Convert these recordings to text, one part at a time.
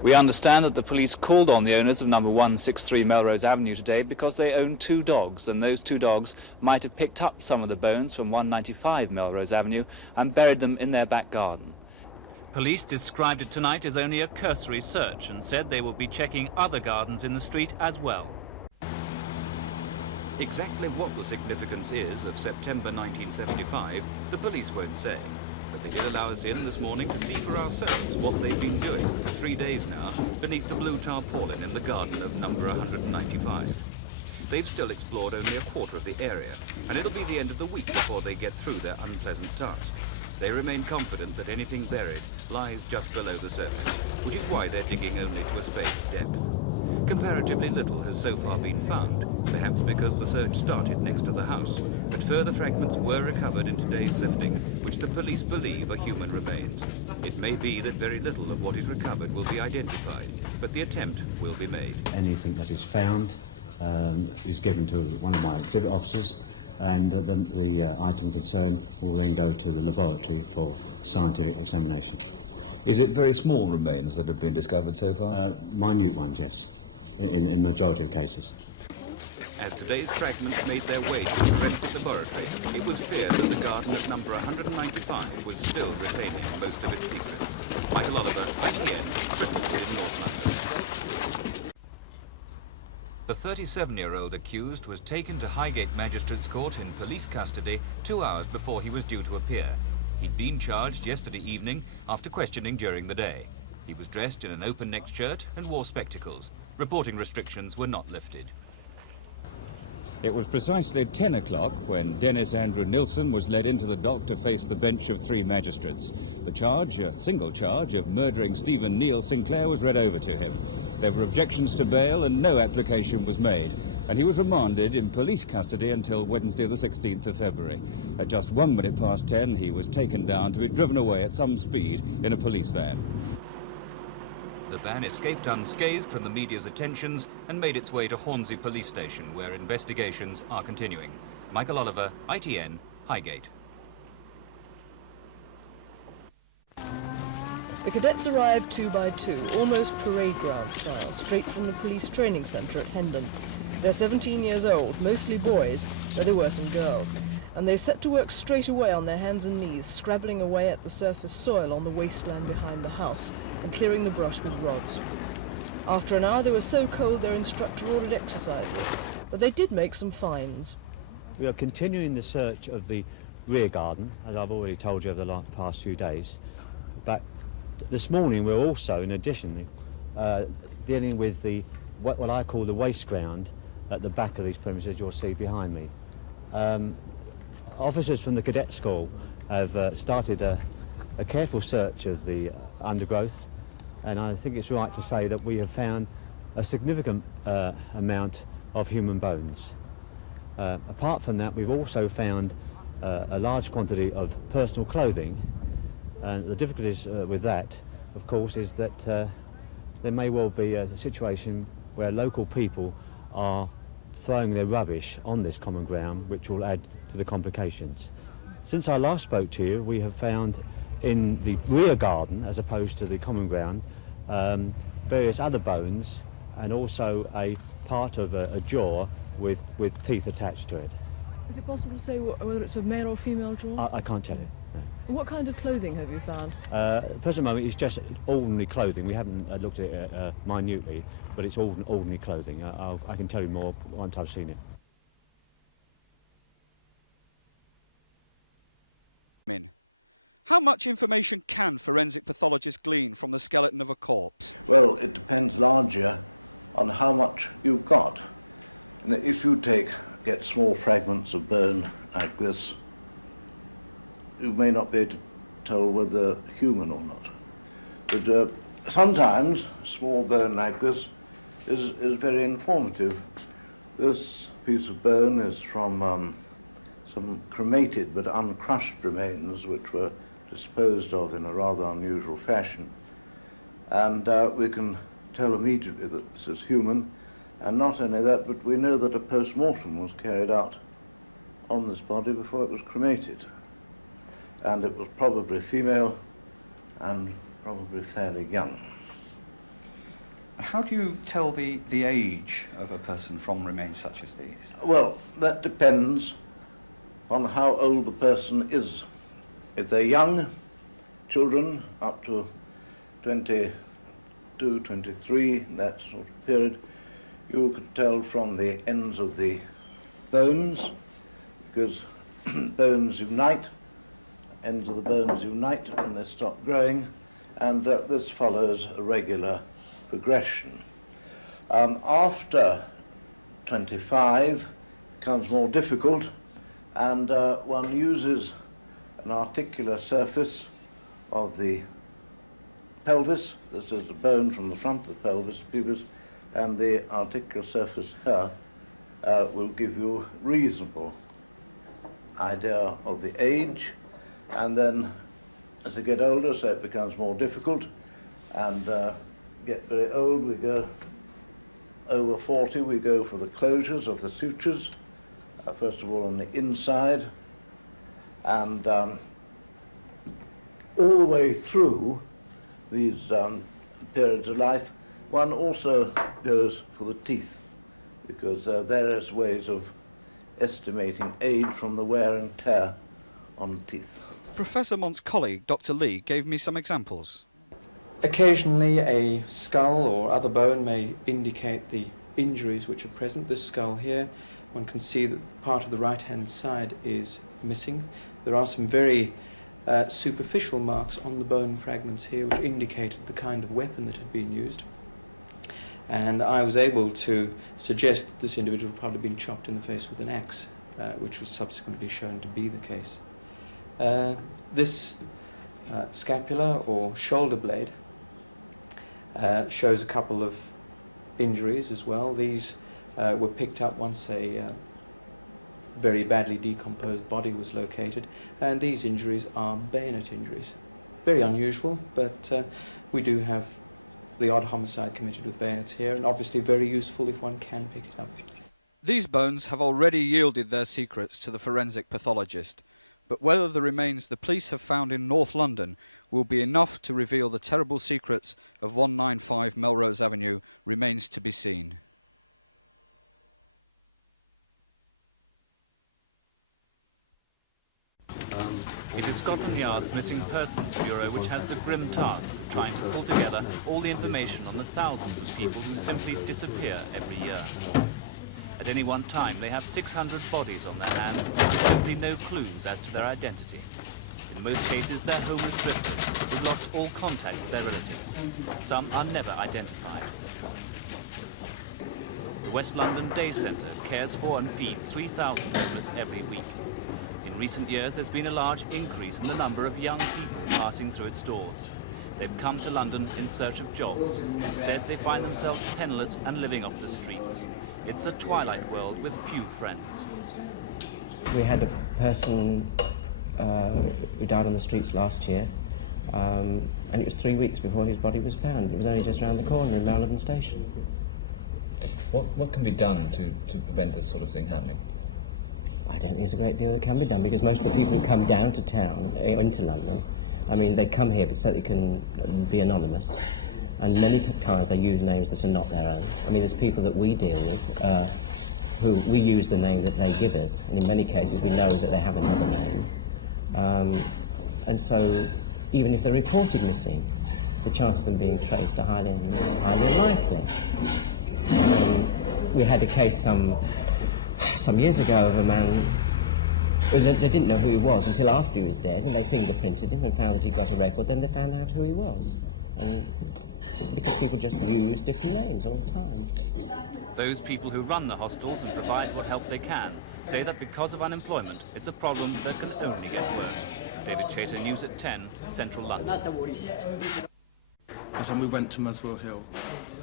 We understand that the police called on the owners of number 163 Melrose Avenue today because they own 2 dogs, and those 2 dogs might have picked up some of the bones from 195 Melrose Avenue and buried them in their back garden. Anything that is found is given to one of my exhibit officers, and the item concerned will then go to the laboratory for scientific examination. Is it very small remains that have been discovered so far? Minute ones, yes, in the majority of cases. It was precisely 10 o'clock when Dennis Andrew Nilsen was led into the dock to face the bench of 3 magistrates. The charge, a single charge of murdering Stephen Neil Sinclair, was read over to him. There were objections to bail and no application was made, and he was remanded in police custody until Wednesday the 16th of February. At just 1 minute past 10, he was taken down to be driven away at some speed in a police van. We are continuing the search of the rear garden, as I've already told you over the past few days. But this morning we're also, in addition, dealing with what I call the waste ground at the back of these premises you'll see behind me. Officers from the Cadet School have started a careful search of the undergrowth, and I think it's right to say that we have found a significant amount of human bones. Apart from that, we've also found a large quantity of personal clothing, and the difficulties with that, of course, is that there may well be a situation where local people are throwing their rubbish on this common ground, which will add to the complications. Since I last spoke to you, we have found in the rear garden, as opposed to the common ground, various other bones, and also a part of a jaw with teeth attached to it. Is it possible to say whether it's a male or female jaw? I can't tell you. No. And what kind of clothing have you found? At the present moment, it's just ordinary clothing. We haven't looked at it minutely, but it's ordinary clothing. I can tell you more once I've seen it. How much information can forensic pathologists glean from the skeleton of a corpse? Well, it depends largely on how much you've got. And if you get small fragments of bone like this, you may not be able to tell whether human or not. But sometimes small bone like this is very informative. This piece of bone is from some cremated but uncrushed remains which were disposed of in a rather unusual fashion. And we can tell immediately that this is human. And not only that, but we know that a post-mortem was carried out on this body before it was cremated. And it was probably female and probably fairly young. How do you tell the age of a person from remains such as these? Well, that depends on how old the person is. If they're young, children up to 22, 23, that sort of period, you could tell from the ends of the bones, because bones unite, ends of the bones unite when they stop growing, and this follows a regular progression. After 25, it becomes more difficult, and one uses an articular surface of the pelvis. This is the bone from the front of the pelvis, pubis, and the articular surface here will give you reasonable idea of the age. And then as you get older, so it becomes more difficult, and get very old, we go over 40, we go for the closures of the sutures, first of all on the inside, and all the way through these periods of life, one also goes for the teeth, because there are various ways of estimating age from the wear and tear on the teeth. Professor Mont's colleague, Dr. Lee, gave me some examples. Occasionally a skull or other bone may indicate the injuries which are present. This skull here, one can see that part of the right-hand side is missing. There are some very superficial marks on the bone fragments here which indicated the kind of weapon that had been used. And I was able to suggest that this individual had probably been chopped in the face with an axe, which was subsequently shown to be the case. This scapula or shoulder blade shows a couple of injuries as well. These were picked up once a very badly decomposed body was located, and these injuries are bayonet injuries. Very unusual, but we do have the odd homicide committed with bayonets here, and obviously very useful if one can pick it up. These bones have already yielded their secrets to the forensic pathologist, but whether the remains the police have found in North London will be enough to reveal the terrible secrets of 195 Melrose Avenue remains to be seen. There's one case of We had a person who died on the streets last year, and it was 3 weeks before his body was found. It was only just around the corner in Marylebone Station. What can be done to prevent this sort of thing happening? I don't think there's a great deal that can be done, because most of the people who come down to town, into London, I mean, they come here so they can be anonymous, and many times they use names that are not their own. I mean, there's people that we deal with who we use the name that they give us, and in many cases we know that they have another name. And so, even if they're reported missing, the chances of them being traced are highly unlikely. We had a case some years ago of a man, they didn't know who he was until after he was dead, and they fingerprinted him and found that he got a record. Then they found out who he was, and because people just use different names all the time. Not to worry. And we went to Muswell Hill,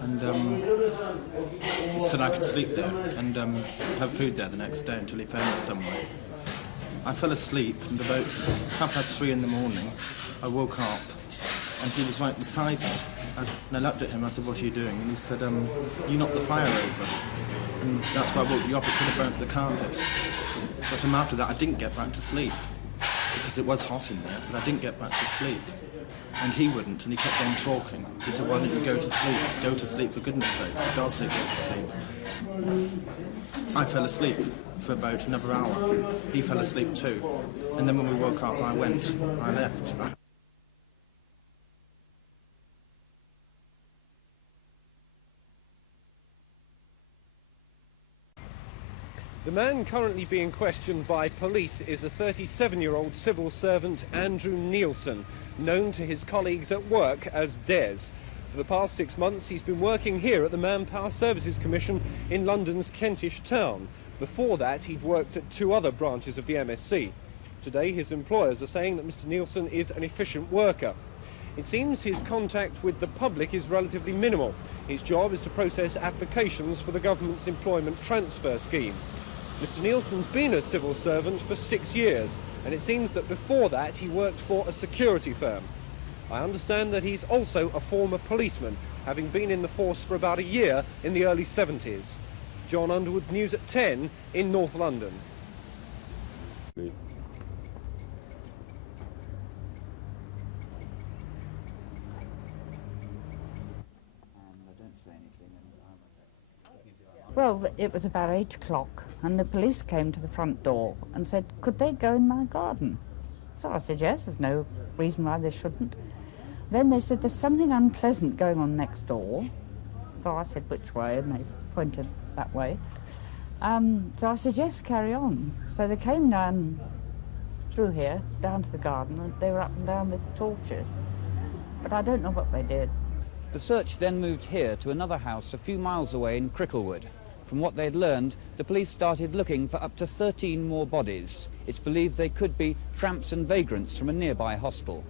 and he said I could sleep there and have food there the next day until he found us somewhere. I fell asleep, and about 3:30 in the morning, I woke up, and he was right beside me. And I looked at him, I said, "What are you doing?" And he said, "You knocked the fire over, and that's why I woke you up. It could have burnt the carpet." But after that, I didn't get back to sleep, because it was hot in there, but I didn't get back to sleep. And he wouldn't, and he kept on talking. He said, why don't you go to sleep? Go to sleep, for goodness sake. For God's sake, go to sleep. I fell asleep for about another hour. He fell asleep too. And then when we woke up, I left. The man currently being questioned by police is a 37-year-old civil servant, Andrew Nilsen, known to his colleagues at work as Des. For the past 6 months, he's been working here at the Manpower Services Commission in London's Kentish Town. Before that, he'd worked at 2 other branches of the MSC. Today, his employers are saying that Mr. Nilsen is an efficient worker. It seems his contact with the public is relatively minimal. His job is to process applications for the government's employment transfer scheme. Mr. Nilsen's been a civil servant for 6 years, and it seems that before that he worked for a security firm. I understand that he's also a former policeman, having been in the force for about a year in the early 70s. John Underwood, News at 10 in North London. Well, it was about 8 o'clock, and the police came to the front door and said, could they go in my garden? So I said, yes, there's no reason why they shouldn't. Then they said, there's something unpleasant going on next door. So I said, which way? And they pointed that way. So I said, yes, carry on. So they came down through here, down to the garden, and they were up and down with torches. But I don't know what they did. The search then moved here to another house a few miles away in Cricklewood. From what they'd learned, the police started looking for up to 13 more bodies. It's believed they could be tramps and vagrants from a nearby hostel.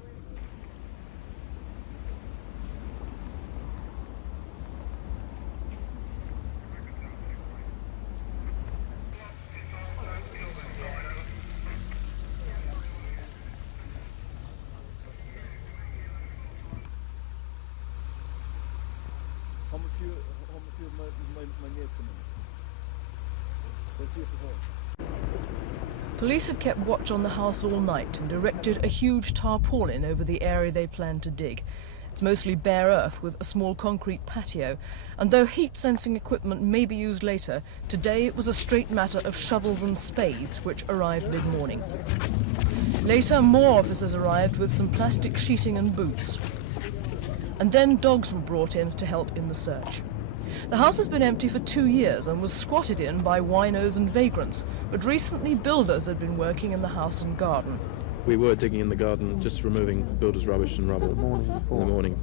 We were digging in the garden, just removing builders' rubbish and rubble in the morning,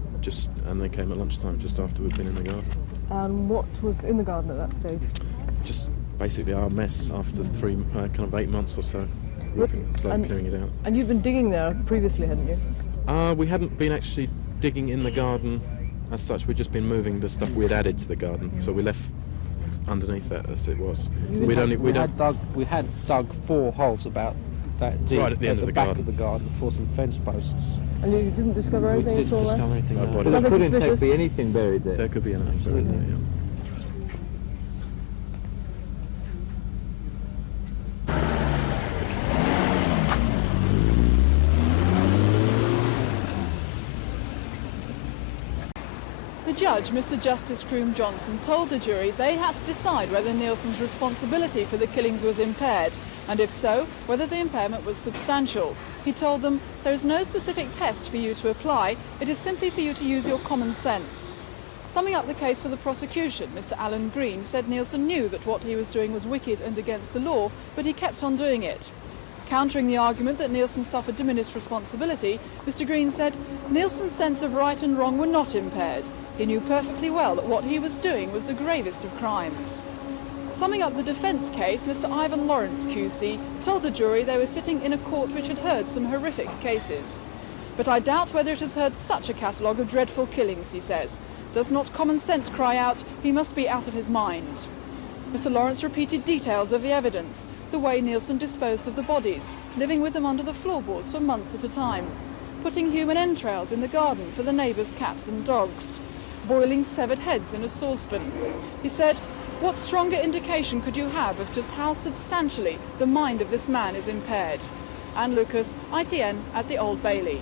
and they came at lunchtime, just after we'd been in the garden. And what was in the garden at that stage? Just basically our mess after 8 months or so. We've been slowly clearing it out. And you'd been digging there previously, hadn't you? We hadn't been actually digging in the garden as such. We'd just been moving the stuff we had added to the garden, so we left underneath that as it was. We had dug 4 holes about that deep right at the end of the back garden. of the garden for some fence posts. And you didn't discover anything at all? We didn't discover anything. No. There could in fact be anything buried there. There could be anything buried there, yeah. The judge, Mr. Justice Croom Johnson, told the jury they had to decide whether Nilsen's responsibility for the killings was impaired, and if so, whether the impairment was substantial. He told them, there is no specific test for you to apply, it is simply for you to use your common sense. Summing up the case for the prosecution, Mr. Alan Green said Nilsen knew that what he was doing was wicked and against the law, but he kept on doing it. Countering the argument that Nilsen suffered diminished responsibility, Mr. Green said Nilsen's sense of right and wrong were not impaired. He knew perfectly well that what he was doing was the gravest of crimes. Summing up the defence case, Mr. Ivan Lawrence QC told the jury they were sitting in a court which had heard some horrific cases. But I doubt whether it has heard such a catalogue of dreadful killings, he says. Does not common sense cry out, he must be out of his mind? Mr. Lawrence repeated details of the evidence, the way Nilsen disposed of the bodies, living with them under the floorboards for months at a time, putting human entrails in the garden for the neighbours' cats and dogs, boiling severed heads in a saucepan. He said, what stronger indication could you have of just how substantially the mind of this man is impaired? Anne Lucas, ITN at the Old Bailey.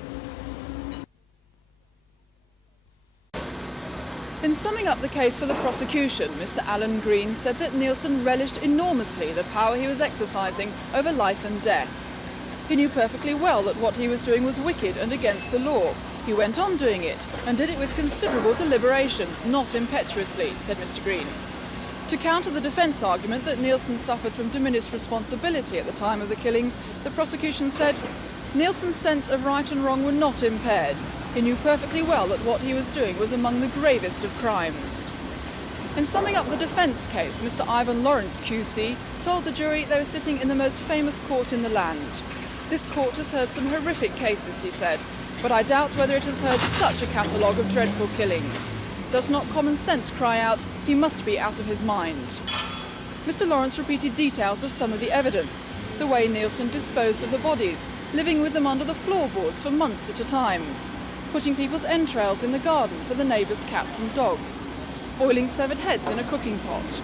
In summing up the case for the prosecution, Mr. Alan Green said that Nilsen relished enormously the power he was exercising over life and death. He knew perfectly well that what he was doing was wicked and against the law. He went on doing it, and did it with considerable deliberation, not impetuously, said Mr. Green. To counter the defence argument that Nilsen suffered from diminished responsibility at the time of the killings, the prosecution said, Nilsen's sense of right and wrong were not impaired. He knew perfectly well that what he was doing was among the gravest of crimes. In summing up the defence case, Mr. Ivan Lawrence QC told the jury they were sitting in the most famous court in the land. This court has heard some horrific cases, he said, but I doubt whether it has heard such a catalogue of dreadful killings. Does not common sense cry out, he must be out of his mind? Mr. Lawrence repeated details of some of the evidence, the way Nilsen disposed of the bodies, living with them under the floorboards for months at a time, putting people's entrails in the garden for the neighbours' cats and dogs, boiling severed heads in a cooking pot.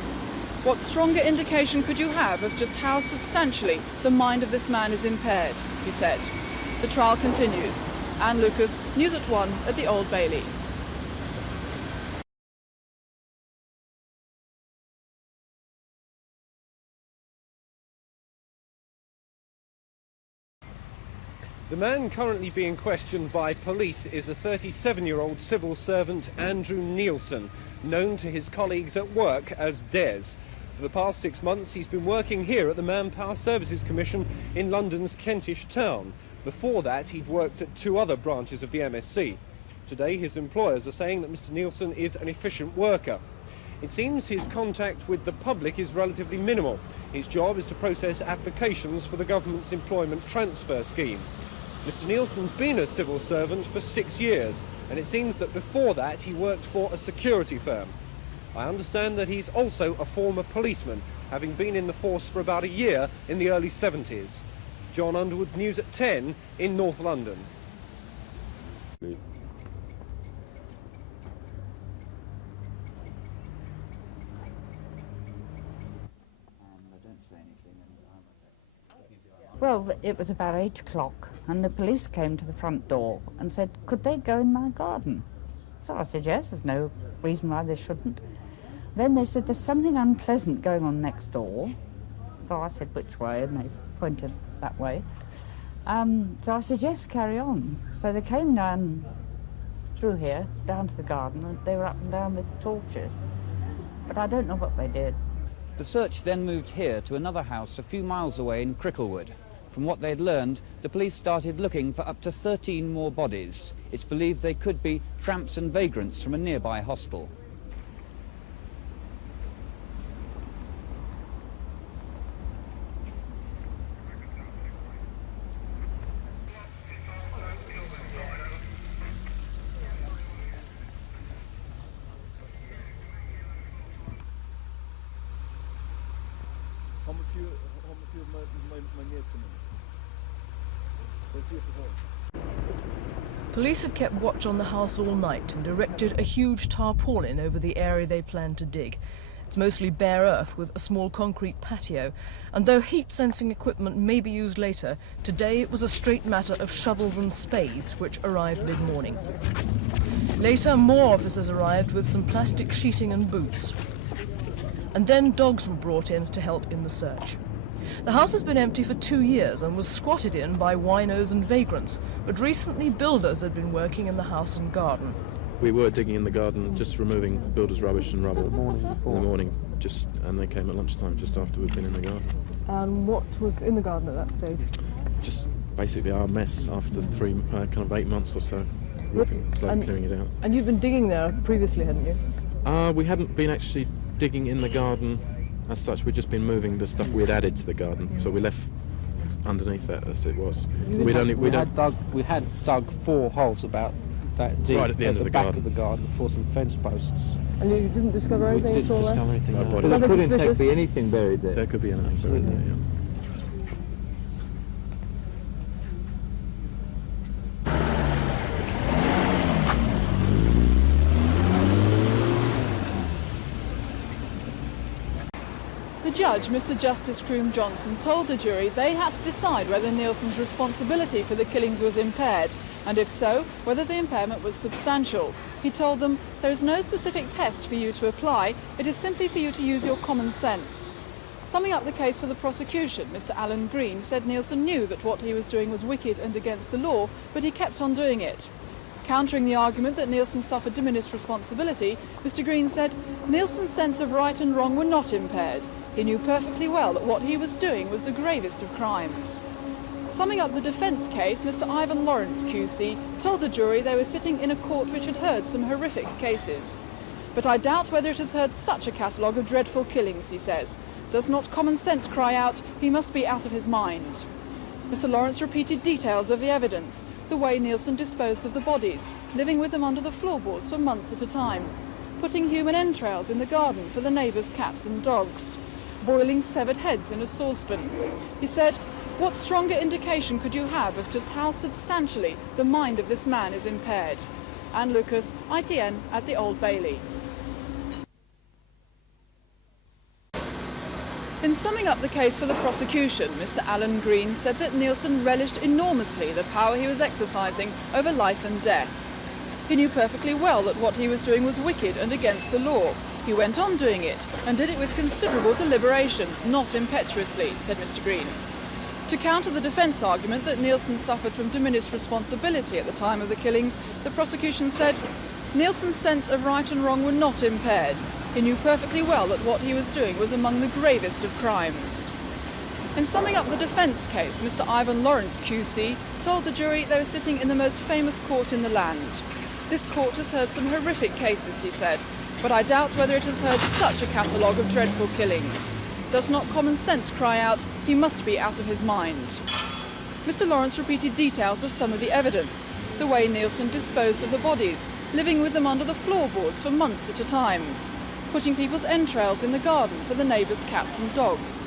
What stronger indication could you have of just how substantially the mind of this man is impaired, he said. The trial continues. Anne Lucas, News at 1 at the Old Bailey. The man currently being questioned by police is a 37-year-old civil servant, Andrew Nilsen, known to his colleagues at work as Des. For the past 6 months, he's been working here at the Manpower Services Commission in London's Kentish town. Before that, he'd worked at 2 other branches of the MSC. Today, his employers are saying that Mr. Nilsen is an efficient worker. It seems his contact with the public is relatively minimal. His job is to process applications for the government's employment transfer scheme. Mr. Nilsen's been a civil servant for 6 years, and it seems that before that he worked for a security firm. I understand that he's also a former policeman, having been in the force for about a year in the early 70s. John Underwood, News at 10 in North London. Well, it was about 8 o'clock, and the police came to the front door and said, could they go in my garden? So I said, yes, there's no reason why they shouldn't. Then they said, there's something unpleasant going on next door. So I said, which way? And they pointed that way. So I said, yes, carry on. So they came down through here, down to the garden, and they were up and down with torches. But I don't know what they did. The search then moved here to another house a few miles away in Cricklewood. From what they'd learned, the police started looking for up to 13 more bodies. It's believed they could be tramps and vagrants from a nearby hostel. We were digging in the garden, just removing builders' rubbish and rubble in the morning, and they came at lunchtime, just after we'd been in the garden. And what was in the garden at that stage? Just basically our mess after 8 months or so. We've been slowly clearing it out. And you'd been digging there previously, hadn't you? We hadn't been actually digging in the garden as such. We'd just been moving the stuff we had added to the garden, so we left underneath that as it was. We had dug 4 holes about that deep right at the end of the back of the garden for some fence posts. And you didn't discover anything at all? We didn't discover anything. No. There Nothing could in suspicious? fact be anything buried there. There could be anything buried there, yeah. The judge, Mr. Justice Croom Johnson, told the jury they had to decide whether Nilsen's responsibility for the killings was impaired, and if so, whether the impairment was substantial. He told them, there is no specific test for you to apply, it is simply for you to use your common sense. Summing up the case for the prosecution, Mr. Alan Green said Nilsen knew that what he was doing was wicked and against the law, but he kept on doing it. Countering the argument that Nilsen suffered diminished responsibility, Mr. Green said Nilsen's sense of right and wrong were not impaired. He knew perfectly well that what he was doing was the gravest of crimes. Summing up the defence case, Mr. Ivan Lawrence QC told the jury they were sitting in a court which had heard some horrific cases. But I doubt whether it has heard such a catalogue of dreadful killings, he says. Does not common sense cry out, he must be out of his mind? Mr. Lawrence repeated details of the evidence, the way Nilsen disposed of the bodies, living with them under the floorboards for months at a time, putting human entrails in the garden for the neighbours' cats and dogs, boiling severed heads in a saucepan. He said, what stronger indication could you have of just how substantially the mind of this man is impaired? Anne Lucas, ITN at the Old Bailey. In summing up the case for the prosecution, Mr. Alan Green said that Nilsen relished enormously the power he was exercising over life and death. He knew perfectly well that what he was doing was wicked and against the law. He went on doing it, and did it with considerable deliberation, not impetuously, said Mr. Green. To counter the defence argument that Nilsen suffered from diminished responsibility at the time of the killings, the prosecution said Nilsen's sense of right and wrong were not impaired. He knew perfectly well that what he was doing was among the gravest of crimes. In summing up the defence case, Mr. Ivan Lawrence QC told the jury they were sitting in the most famous court in the land. This court has heard some horrific cases, he said, but I doubt whether it has heard such a catalogue of dreadful killings. Does not common sense cry out, he must be out of his mind? Mr. Lawrence repeated details of some of the evidence, the way Nilsen disposed of the bodies, living with them under the floorboards for months at a time, putting people's entrails in the garden for the neighbours' cats and dogs,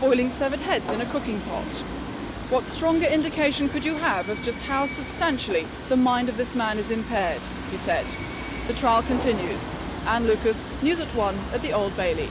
boiling severed heads in a cooking pot. What stronger indication could you have of just how substantially the mind of this man is impaired, he said. The trial continues. Anne Lucas, News at 1 at the Old Bailey.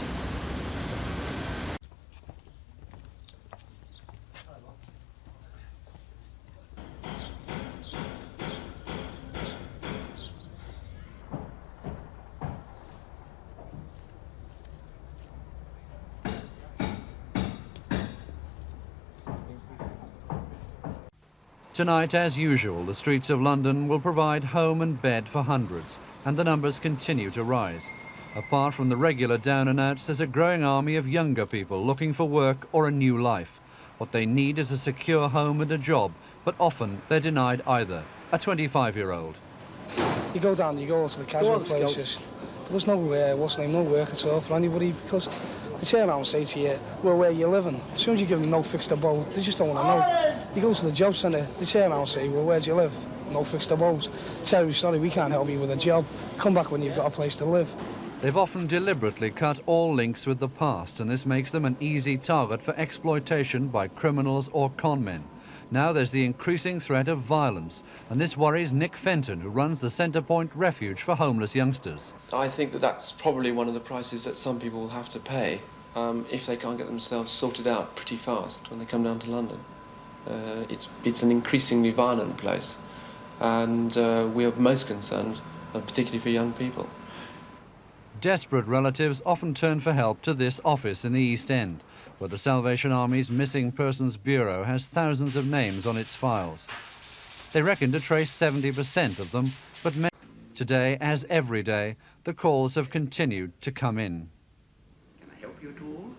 Tonight, as usual, the streets of London will provide home and bed for hundreds, and the numbers continue to rise. Apart from the regular down and outs, there's a growing army of younger people looking for work or a new life. What they need is a secure home and a job, but often they're denied either. A 25-year-old. You go down, you go to the casual places, but there's no no work at all for anybody, because they turn around and say to you, well, where are you living? As soon as you give them no fixed abode, they just don't want to know. You go to the job centre, they turn around and say, well, where do you live? No fixed abode. Sorry, we can't help you with a job. Come back when you've got a place to live. They've often deliberately cut all links with the past, and this makes them an easy target for exploitation by criminals or conmen. Now there's the increasing threat of violence, and this worries Nick Fenton, who runs the Centre Point Refuge for homeless youngsters. I think that that's probably one of the prices that some people will have to pay if they can't get themselves sorted out pretty fast when they come down to London. It's an increasingly violent place, and we are most concerned, particularly for young people. Desperate relatives often turn for help to this office in the East End, where the Salvation Army's Missing Persons Bureau has thousands of names on its files. They reckon to trace 70% of them, but today, as every day, the calls have continued to come in. Can I help you at all?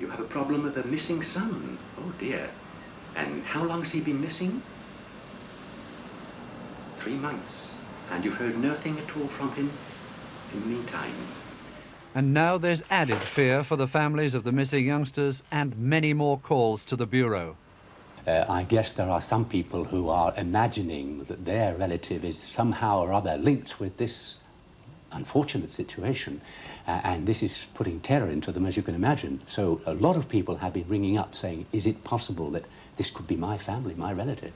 You have a problem with a missing son. Oh dear. And how long has he been missing? 3 months. And you've heard nothing at all from him in the meantime? And now there's added fear for the families of the missing youngsters and many more calls to the Bureau. I guess there are some people who are imagining that their relative is somehow or other linked with this unfortunate situation, and this is putting terror into them, as you can imagine. So a lot of people have been ringing up saying, is it possible that this could be my family, my relative?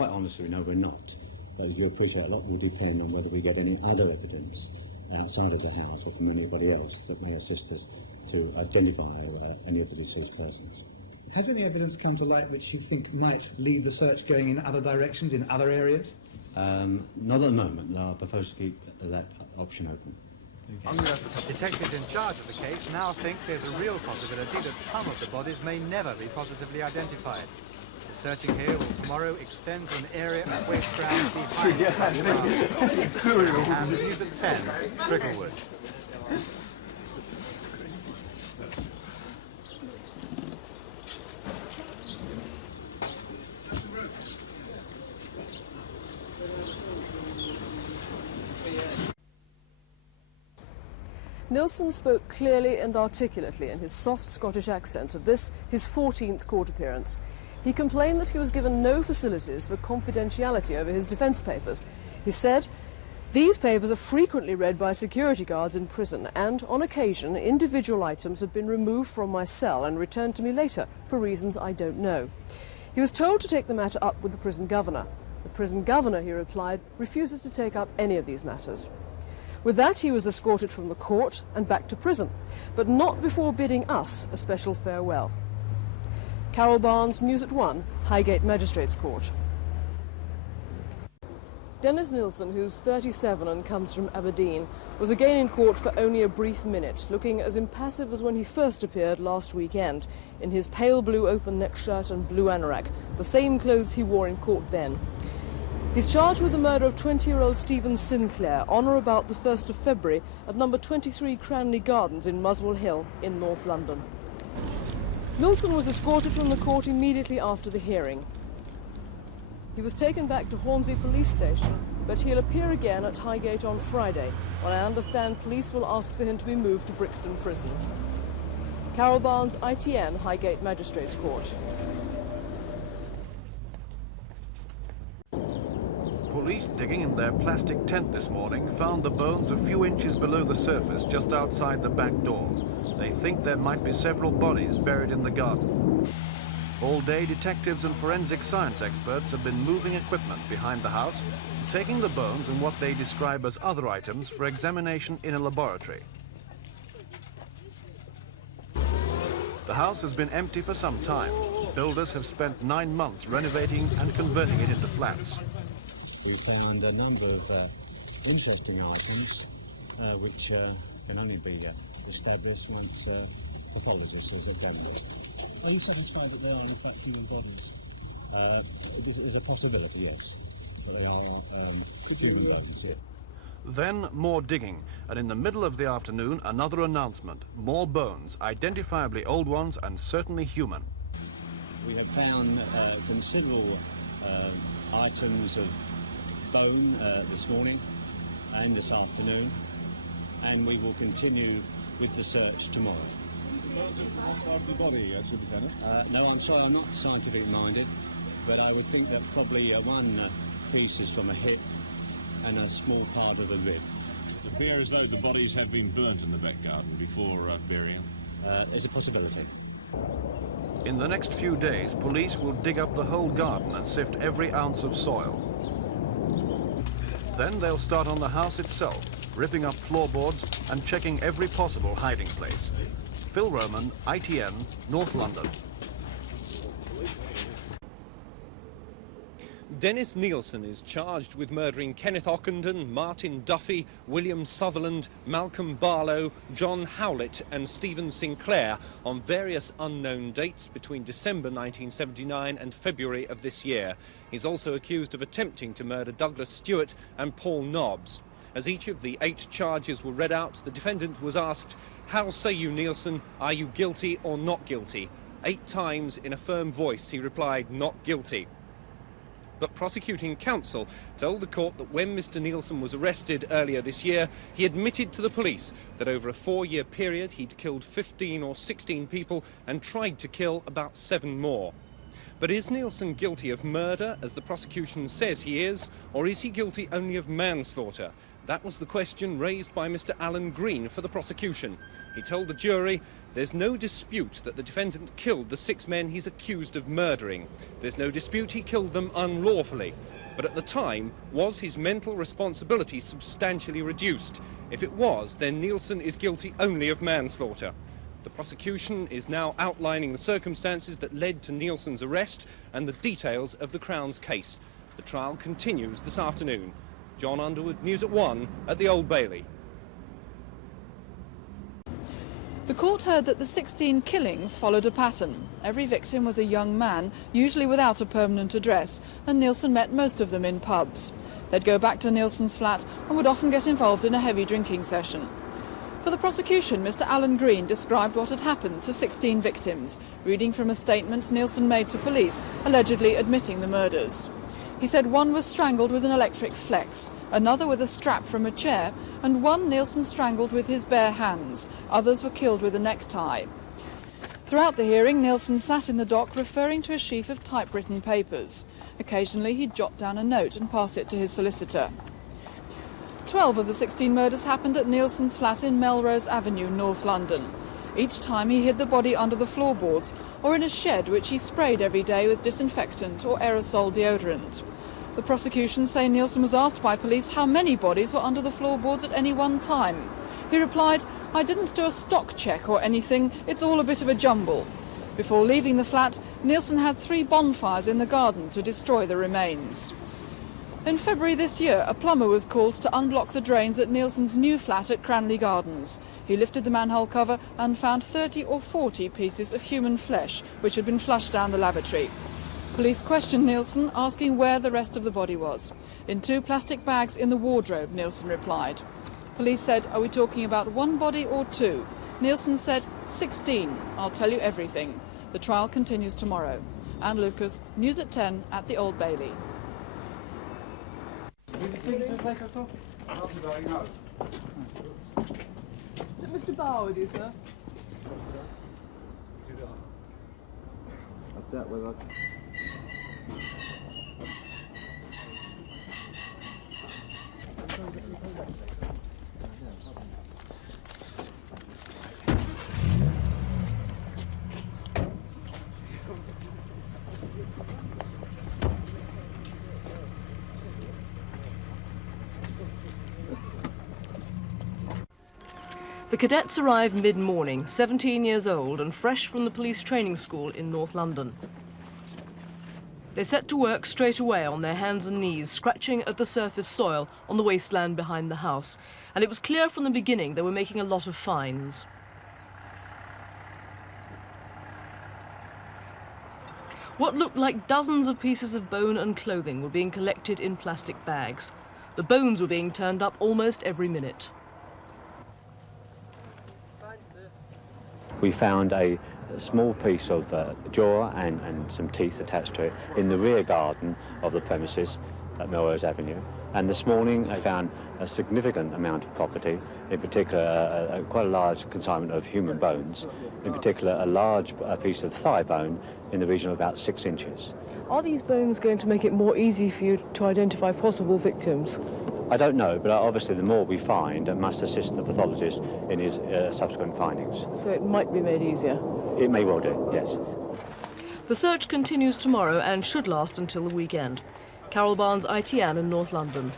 quite honestly, no, we're not. But as you appreciate, a lot will depend on whether we get any other evidence outside of the house or from anybody else that may assist us to identify any of the deceased persons. Has any evidence come to light which you think might lead the search going in other directions, in other areas? Not at the moment. No, I propose to keep that option open. I'm going to have a couple of minutes. Nilsen spoke clearly and articulately in his soft Scottish accent of this, his 14th court appearance. He complained that he was given no facilities for confidentiality over his defence papers. He said, "These papers are frequently read by security guards in prison, and on occasion individual items have been removed from my cell and returned to me later for reasons I don't know." He was told to take the matter up with the prison governor. The prison governor, he replied, refuses to take up any of these matters. With that, he was escorted from the court and back to prison, but not before bidding us a special farewell. Carol Barnes, News at 1, Highgate Magistrates Court. Dennis Nilsen, who's 37 and comes from Aberdeen, was again in court for only a brief minute, looking as impassive as when he first appeared last weekend, in his pale blue open-neck shirt and blue anorak, the same clothes he wore in court then. He's charged with the murder of 20-year-old Stephen Sinclair on or about the 1st of February at number 23 Cranley Gardens in Muswell Hill in North London. Nilsen was escorted from the court immediately after the hearing. He was taken back to Hornsey Police Station, but he'll appear again at Highgate on Friday, when I understand police will ask for him to be moved to Brixton Prison. Carol Barnes, ITN, Highgate Magistrates Court. We found a number of interesting items which can only be established once pathologists has examined it. Are you satisfied that they are in fact human bodies? This is a possibility, yes, but they are human bones, yes. We have found considerable items of bone this morning and this afternoon, and we will continue with the search tomorrow. Part of the body, Superintendent? No, I'm sorry, I'm not scientifically minded, but I would think that probably one piece is from a hip and a small part of a rib. It appears as though the bodies have been burnt in the back garden before burial. There's a possibility. The court heard that the 16 killings followed a pattern. Every victim was a young man, usually without a permanent address, and Nilsen met most of them in pubs. They'd go back to Nilsen's flat and would often get involved in a heavy drinking session. For the prosecution, Mr. Alan Green described what had happened to 16 victims, reading from a statement Nilsen made to police, allegedly admitting the murders. He said one was strangled with an electric flex, another with a strap from a chair, and one Nilsen strangled with his bare hands. Others were killed with a necktie. Throughout the hearing, Nilsen sat in the dock referring to a sheaf of typewritten papers. Occasionally he'd jot down a note and pass it to his solicitor. 12 of the 16 murders happened at Nilsen's flat in Melrose Avenue, North London. Each time he hid the body under the floorboards or in a shed which he sprayed every day with disinfectant or aerosol deodorant. The prosecution say Nilsen was asked by police how many bodies were under the floorboards at any one time. He replied, "I didn't do a stock check or anything, it's all a bit of a jumble." Before leaving the flat, Nilsen had 3 bonfires in the garden to destroy the remains. In February this year, a plumber was called to unblock the drains at Nilsen's new flat at Cranley Gardens. He lifted the manhole cover and found 30 or 40 pieces of human flesh, which had been flushed down the lavatory. Police questioned Nilsen, asking where the rest of the body was. "In 2 plastic bags in the wardrobe," Nilsen replied. Police said, "Are we talking about 1 body or 2? Nilsen said, 16. I'll tell you everything." The trial continues tomorrow. Anne Lucas, News at 10 at the Old Bailey. Is it Mr. Bauer with you, sir? The cadets arrived mid-morning, 17 years old and fresh from the police training school in North London. They set to work straight away on their hands and knees, scratching at the surface soil on the wasteland behind the house, and it was clear from the beginning they were making a lot of finds. What looked like dozens of pieces of bone and clothing were being collected in plastic bags. The bones were being turned up almost every minute. We found a small piece of jaw and some teeth attached to it in the rear garden of the premises at Melrose Avenue. And this morning I found a significant amount of property, in particular quite a large consignment of human bones, in particular a large piece of thigh bone in the region of about 6 inches. Are these bones going to make it more easy for you to identify possible victims? I don't know, but obviously the more we find, it must assist the pathologist in his subsequent findings. So it might be made easier? It may well do, yes. The search continues tomorrow and should last until the weekend. Carol Barnes, ITN in North London.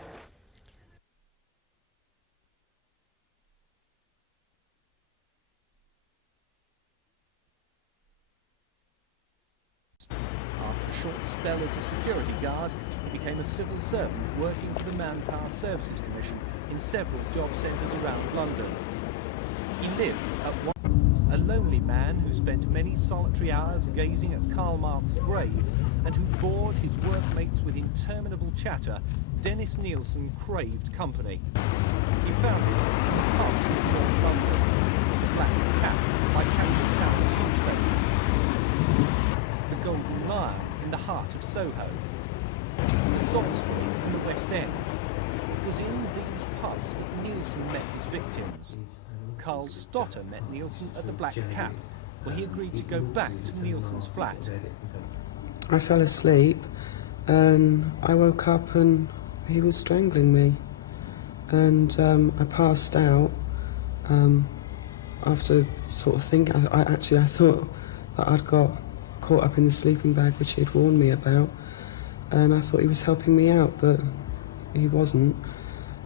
Jagged, and it looks as if it's a nasty sort of edit. I fell asleep and I woke up and he was strangling me, and I passed out after sort of thinking. I thought that I'd got caught up in the sleeping bag which he had warned me about, and I thought he was helping me out, but he wasn't.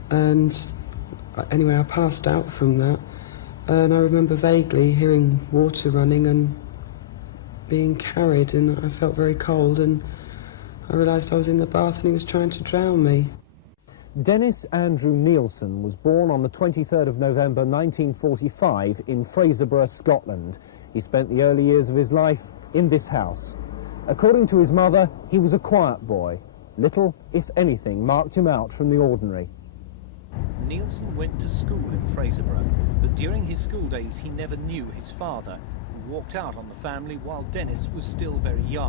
And anyway, I passed out from that. And I remember vaguely hearing water running and being carried, and I felt very cold, and I realised I was in the bath and he was trying to drown me. Dennis Andrew Nilsen was born on the 23rd of November 1945 in Fraserburgh, Scotland. He spent the early years of his life in this house. According to his mother, he was a quiet boy. Little, if anything, marked him out from the ordinary.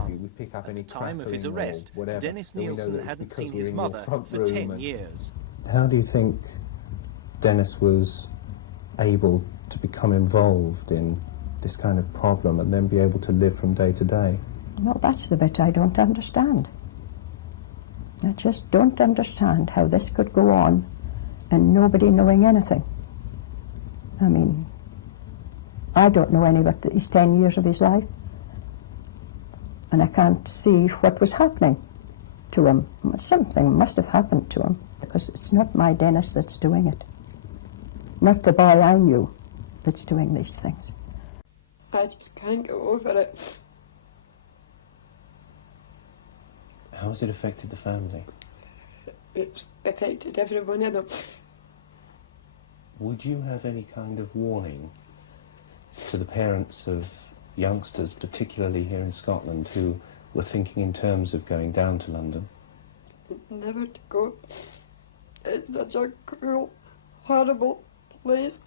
We pick up any crackling or whatever, then we know that it's because we're in your front room. And how do you think Dennis was able to become involved in this kind of problem and then be able to live from day to day? Well, that's the bit I don't understand. I just don't understand how this could go on and nobody knowing anything. I mean, I don't know any but these 10 years of his life, and I can't see what was happening to him. Something must have happened to him, because it's not my Dennis that's doing it. Not the boy I knew that's doing these things. I just can't get over it. How has it affected the family? It's affected every one of them. Would you have any kind of warning to the parents of youngsters, particularly here in Scotland, who were thinking in terms of going down to London? Never to go. It's such a cruel, horrible place.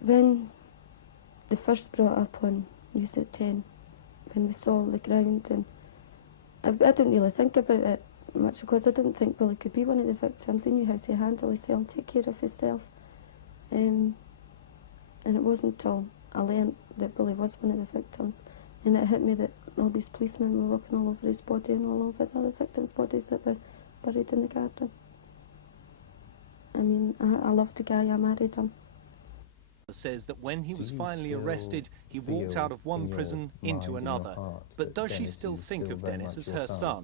When they first brought up on News at 10, when we saw the ground, and I didn't really think about it much because I didn't think Billy could be one of the victims. He knew how to handle himself and take care of himself. And it wasn't until I learned that Billy was one of the victims, and it hit me that all these policemen were walking all over his body and all over the other victims' bodies that were buried in the garden. I mean, I loved the guy, I married him. Do you still feel in your mind, in your heart, that Dennis is still very much your son?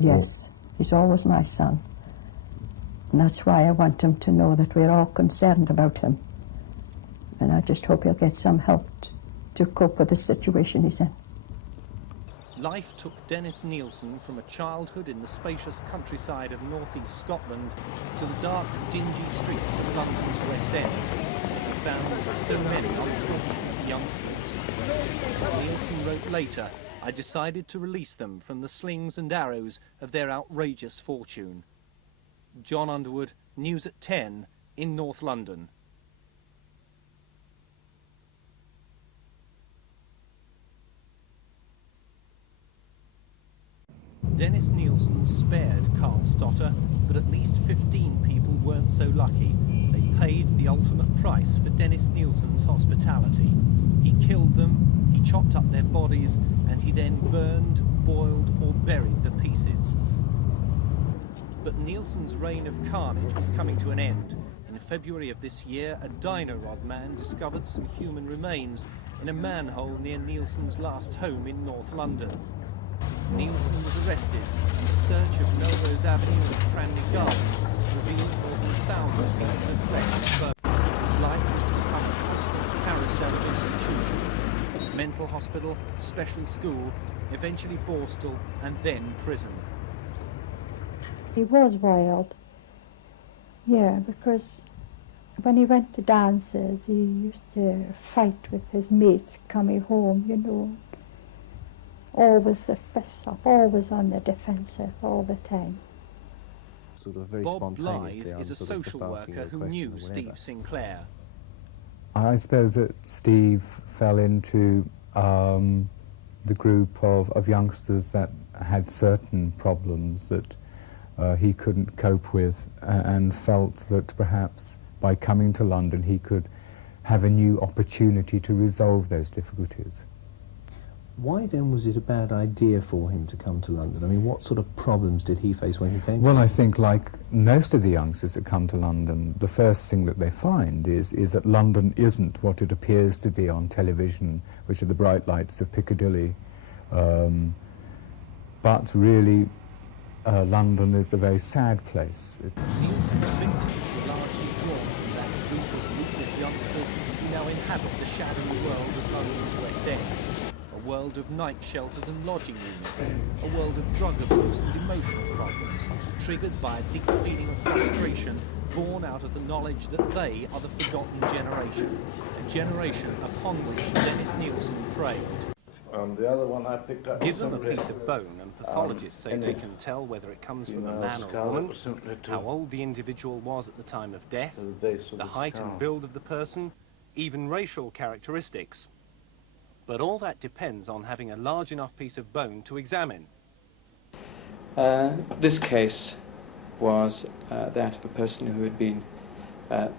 Yes, he's always my son. And that's why I want him to know that we're all concerned about him. And I just hope he'll get some help to cope with the situation he's in. He was wild, yeah, because when he went to dances, he used to fight with his mates coming home, you know. Always the fists up, always on the defensive, all the time. Sort of very spontaneously, I'm sort of just asking you a question or whatever. I suppose that Steve fell into the group of youngsters that had certain problems that he couldn't cope with, and felt that perhaps by coming to London he could have a new opportunity to resolve those difficulties. Why then was it a bad idea for him to come to London? I mean, what sort of problems did he face when he came? Well, I think like most of the youngsters that come to London, the first thing that they find is that London isn't what it appears to be on television, which are the bright lights of Piccadilly. But really, London is a very sad place. The other one I picked up was simply any female skull. It was simply to the base of the skull. This case was that of a person who had been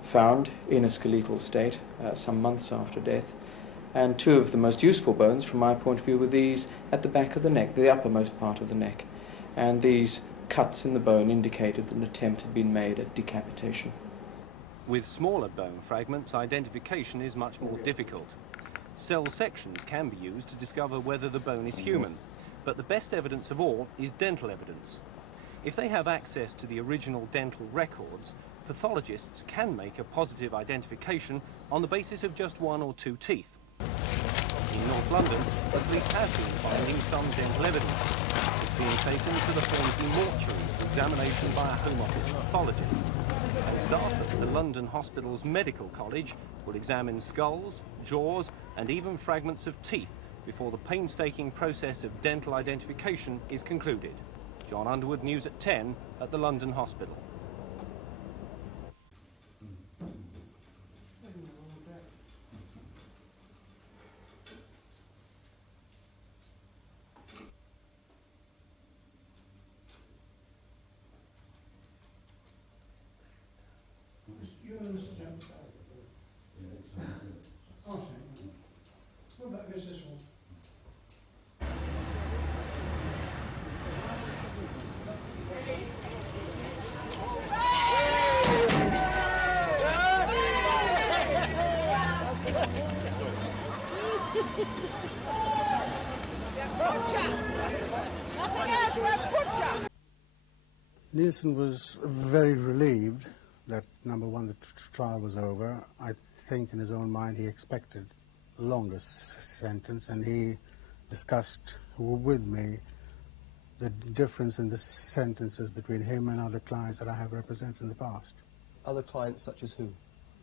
found in a skeletal state some months after death. And two of the most useful bones, from my point of view, were these at the back of the neck, the uppermost part of the neck. And these cuts in the bone indicated that an attempt had been made at decapitation. Nilsen was very relieved that, number one, the trial was over. I think in his own mind he expected a longer sentence, and he discussed with me the difference in the sentences between him and other clients that I have represented in the past. Other clients such as who?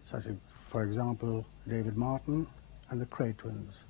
Such as, for example, David Martin and the Cray twins.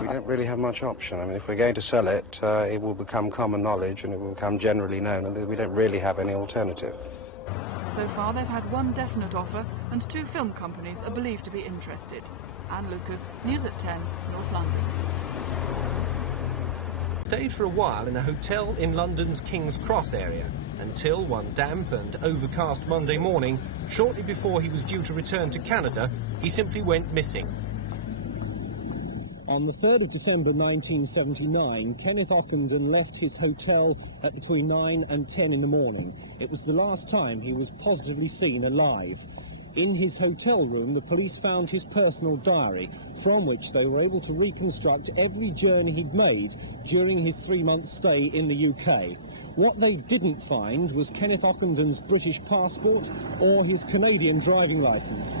We don't really have much option. I mean, if we're going to sell it, it will become common knowledge and it will become generally known, and we don't really have any alternative. On the 3rd of December 1979, Kenneth Ockenden left his hotel at between 9 and 10 in the morning. It was the last time he was positively seen alive. In his hotel room, the police found his personal diary, from which they were able to reconstruct every journey he'd made during his 3-month stay in the UK. What they didn't find was Kenneth Ockenden's British passport or his Canadian driving licence.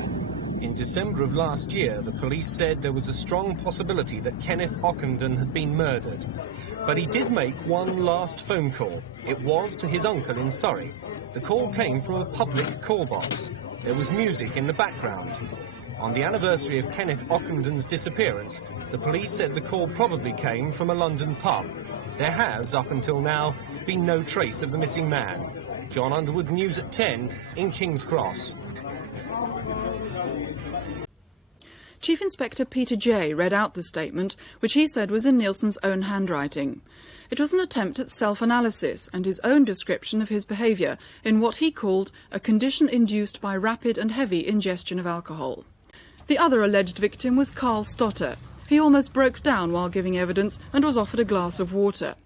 One more for level, bro. Chief Inspector Peter J. read out the statement, which he said was in Nilsen's own handwriting. It was an attempt at self-analysis and his own description of his behaviour in what he called a condition induced by rapid and heavy ingestion of alcohol. The other alleged victim was Carl Stotter. He almost broke down while giving evidence and was offered a glass of water.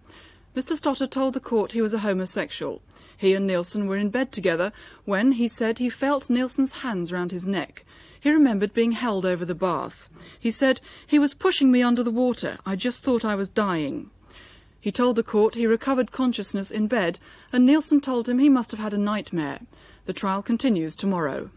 Mr. Stotter told the court he was a homosexual. He and Nilsen were in bed together when, he said, he felt Nilsen's hands round his neck. He remembered being held over the bath. He said, "He was pushing me under the water. I just thought I was dying." He told the court he recovered consciousness in bed, and Nilsen told him he must have had a nightmare. The trial continues tomorrow.